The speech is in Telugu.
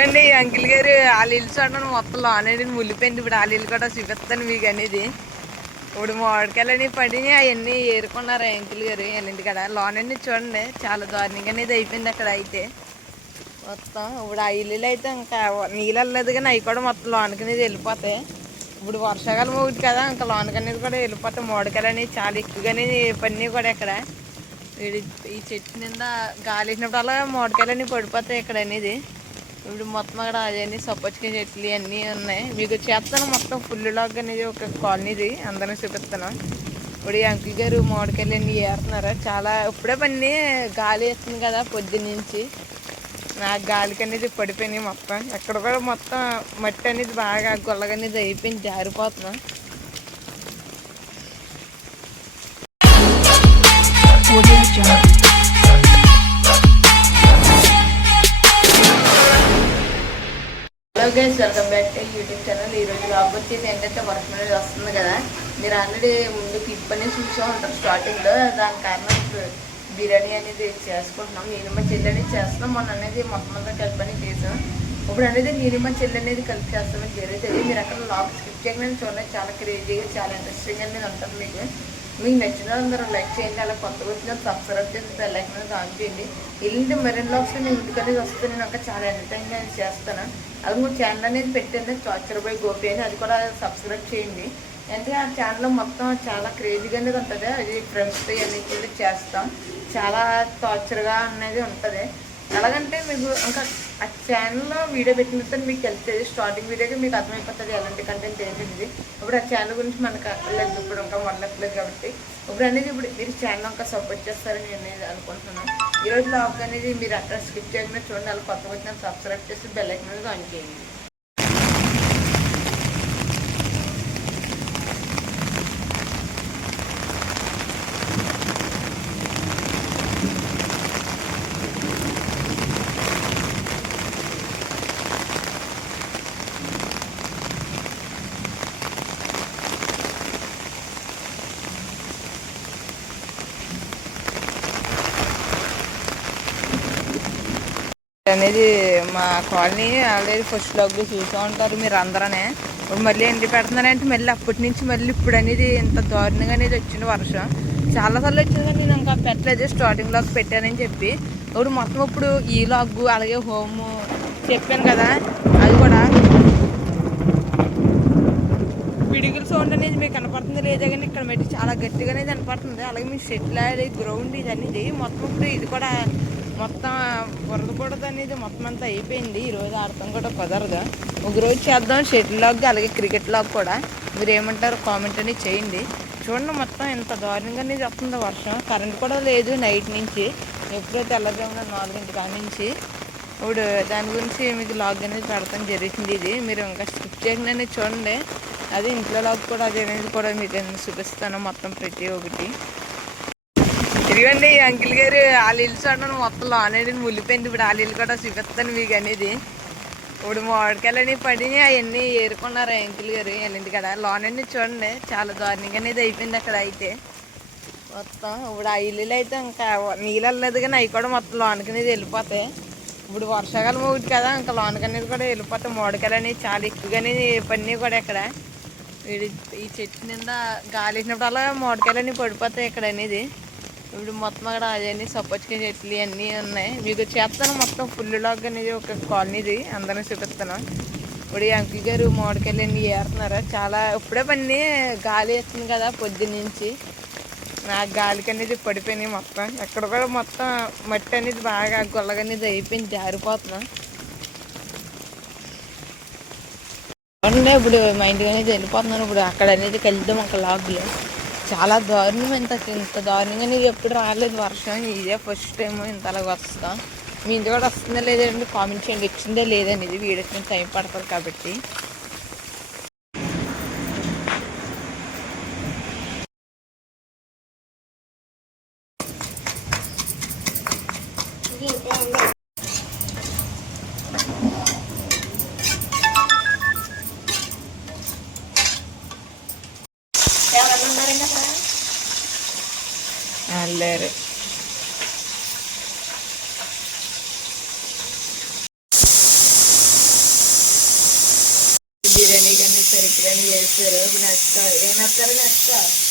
ఇదిగోండి అంకిల్ గారు వాళ్ళ ఇల్లు చూడండి మొత్తం లోనండి మునిపోయింది ముల్లిపోయింది ఇప్పుడు వాళ్ళు ఇల్లు కూడా చూపిస్తాను మీకు అనేది ఇప్పుడు మామిడికాయలని పడినాయి అవన్నీ ఏరుకున్నారు అంకిల్ గారు. వాళ్ళ కదా? లోన్ చూడండి. చాలా దారుణంగా అనేది అయిపోయింది అక్కడ అయితే. మొత్తం ఇప్పుడు ఆ ఇల్లులు అయితే ఇంకా నీళ్ళు వెళ్ళలేదు కానీ అవి కూడా మొత్తం లోనకి అనేది వెళ్ళిపోతాయి. ఇప్పుడు వర్షాకాలం ఒకటి కదా ఇంకా లోనకి అనేది కూడా వెళ్ళిపోతాయి. మామిడికాయలు అనేవి చాలా ఎక్కువగానే పడినాయి కూడా ఇక్కడ. ఈ చెట్టు నిండా గాలి వేసినప్పుడు అలా మామిడికాయలు అనేవి పడిపోతాయి ఇక్కడ అనేది. ఇప్పుడు మొత్తం అక్కడ అవన్నీ సపోజ్కి చెట్లు అన్నీ ఉన్నాయి. మీకు చేస్తాను మొత్తం ఫుల్ లాగ్ అనేది ఒక కాలనీది. అందరినీ చూపిస్తాను. ఇప్పుడు ఈ అంకుల్ గారు మామిడికాయలు అన్నీ ఏరుతున్నారు? చాలా ఇప్పుడే పని గాలి వేస్తుంది కదా పొద్దున్న నుంచి. నా గాలికి అనేది పడిపోయినాయి మొత్తం. ఎక్కడ కూడా మొత్తం మట్టి అనేది బాగా గొల్లగా అనేది అయిపోయింది జారిపోతున్నాం. Guys welcome back to YouTube channel ఈ రోజు వచ్చేసి ఏంటంటే వర్షం అనేది వస్తుంది కదా. మీరు ఆల్రెడీ ముందు క్లిప్ అనేది చూసా ఉంటారు స్టార్టింగ్లో దాని కారణం ఇప్పుడు బిర్యానీ అనేది చేసుకుంటున్నాం. నేను మా చెల్లి అనేది చేస్తున్నాం. మొన్న అనేది మొత్తం అంతా కలిపి అనేది చేసాం ఇప్పుడు అనేది నేను మా చెల్లి అనేది కలిపి చేస్తామని జరుగుతుంది. మీరు అక్కడ లాగ్ స్కిప్ చేయకుండా చూడండి. చాలా క్రేజీగా చాలా ఇంట్రెస్టింగ్ అనేది ఉంటుంది మీకు. మీకు నచ్చిన అందరూ లైక్ చేయండి అలా కొత్త వచ్చిన సబ్స్క్రైబ్ చేసి బెల్ ఐకాన్ అనేది ఆన్ చేయండి. ఇలాంటి మరిన్ని బ్లాగ్స్ నేను ఇంటికి అనేది వస్తే నేను ఇంకా చాలా ఎంటర్టైన్ నేను చేస్తాను. అది మీ ఛానల్ అనేది పెట్టండి టార్చర్ బై గోపి అని అది కూడా సబ్స్క్రైబ్ చేయండి. అంటే ఆ ఛానల్ మొత్తం చాలా క్రేజీగా అనేది ఉంటుంది. అది ఫ్రెండ్స్తో అన్నీ కూడా చేస్తాం. చాలా టార్చర్గా అనేది ఉంటుంది. ఎలాగంటే మీకు ఇంకా ఆ ఛానల్లో వీడియో పెట్టినట్టు మీకు తెలుస్తుంది. స్టార్టింగ్ వీడియోకి మీకు అర్థమైపోతుంది ఎలాంటి కంటెంట్ ఏంటిది ఇప్పుడు ఆ ఛానల్ గురించి మనకు లేదు ఇప్పుడు ఇంకా మొదలట్లేదు కాబట్టి. ఇప్పుడు అనేది ఇప్పుడు మీరు ఛానల్ ఇంకా సపోర్ట్ చేస్తారని నేను అనేది అనుకుంటున్నాను. ఈ రోజు లాగ్ అనేది మీరు అక్కడ స్కిప్ చేయకుండా చూడండి. అలా కొత్త వచ్చిన సబ్స్క్రైబ్ చేసి బెల్ ఐకన్ అనేది ఆన్ చేయండి. అనేది మా కాలనీ ఆల్రెడీ ఫస్ట్ లాగ్లో చూస్తూ ఉంటారు మీరు అందరనే ఇప్పుడు మళ్ళీ ఎండి పెడుతున్నారంటే మళ్ళీ అప్పటి నుంచి మళ్ళీ ఇప్పుడు అనేది ఇంత దారుణంగా అనేది వచ్చింది వర్షం. చాలాసార్లు వచ్చింది కానీ నేను ఇంకా పెట్టలేదు. స్టార్టింగ్ లాగ్ పెట్టానని చెప్పి. ఇప్పుడు మొత్తం ఇప్పుడు ఈ లాగ్ అలాగే హోమ్ చెప్పాను కదా అది కూడా పిడుగుల సౌండ్ అనేది మీకు కనపడుతుంది లేదా కానీ ఇక్కడ మట్టి చాలా గట్టిగా అనేది కనపడుతుంది. అలాగే మీ షెటిల్ ఆడే గ్రౌండ్ ఇది అనేది మొత్తం ఇప్పుడు ఇది కూడా మొత్తం బురద బుడద అనేది మొత్తం అంతా అయిపోయింది. ఈరోజు రోజు ఆడటం కూడా కుదరదు. ఒక రోజు చేద్దాం. షటిల్ లాగ్ అలాగే క్రికెట్ లాగ్ కూడా. మీరు ఏమంటారు కామెంట్ అనేది చేయండి. చూడండి మొత్తం ఎంత దారుణంగా అనేది వస్తుంది వర్షం. కరెంట్ కూడా లేదు నైట్ నుంచి. ఎప్పుడైతే తెల్లజామున నాలుగింటి కాడ నుంచి. ఇప్పుడు దాని గురించి మీకు లాగ్ అనేది పెడతాం జరుగుతుంది ఇది. మీరు ఇంకా స్కిప్ చేయకుండా అనేది చూడండి. అది ఇంట్లో లాగ్ కూడా అది అనేది కూడా మీకు నేను చూపిస్తాను మొత్తం ప్రతి ఒక్కటి. ఇదిగోండి ఈ అంకిల్ గారు వాళ్ళ ఇల్లు చూడండి మొత్తం లోనండి అనేది ముల్లిపోయింది ఇప్పుడు వాళ్ళ కూడా చూపిస్తాను మీకు అనేది. ఇప్పుడు మామిడికాయలని పడినాయి అవన్నీ ఏరుకున్నారు అంకిల్ గారు వాళ్ళ కదా. లోనండి చూడండి చాలా దారుణంగా అనేది అయిపోయింది అక్కడ అయితే. మొత్తం ఇప్పుడు ఆ ఇల్లులు అయితే ఇంకా నీళ్ళు వెళ్ళలేదు కానీ అవి కూడా మొత్తం లోనికి అనేది వెళ్ళిపోతాయి. ఇప్పుడు వర్షాకాలం ఒకటి కదా ఇంకా లోనికి అనేది కూడా వెళ్ళిపోతాయి. మామిడికాయలు అనేవి చాలా ఎక్కువగానే పని కూడా ఇక్కడ. వీడి ఈ చెట్టు నిండా గాలి వేసినప్పుడు అలా మామిడికాయలు అనేవి పడిపోతాయి ఇక్కడ అనేది. ఇప్పుడు మొత్తం అక్కడ అవన్నీ సపోజ్కి చెట్లు అన్నీ ఉన్నాయి. మీకు చేస్తాను మొత్తం ఫుల్ లాగ్ అనేది ఒక కాలనీది. అందరిని చూపిస్తాను. ఇప్పుడు ఈ అంకుల్ గారు మామిడికాయలు అన్నీ ఏరుతున్నారు. చాలా ఇప్పుడే పని గాలి వేస్తుంది కదా పొద్దున్నుంచి నా గాలికి అనేది పడిపోయినాయి మొత్తం. ఎక్కడ కూడా మొత్తం మట్టి అనేది బాగా గొల్లగనేది అయిపోయింది. జారిపోతున్నాం. ఇప్పుడు మా ఇంటికి అనేది వెళ్ళిపోతున్నాను ఇప్పుడు అక్కడ అనేది కలుద్దాం ఒక లాగ్లో. చాలా దారుణం ఇంత ఇంత దారుణంగా నీకు ఎప్పుడు రాలేదు వర్షం. ఇదే ఫస్ట్ టైం ఇంత అలాగ వస్తా. మీ ఇంటి కూడా వస్తుందా లేదండి కామెంట్ చేయండి. వచ్చిందే లేదనేది వీడియోకి టైం పడతారు కాబట్టి. നല്ലൊരു ബിരിയാണി കണ്ണി ചെറുക്കിരാണി ചേച്ചി തരും നഷ്ടം ഏനത്തറ നഷ്ടമാണ്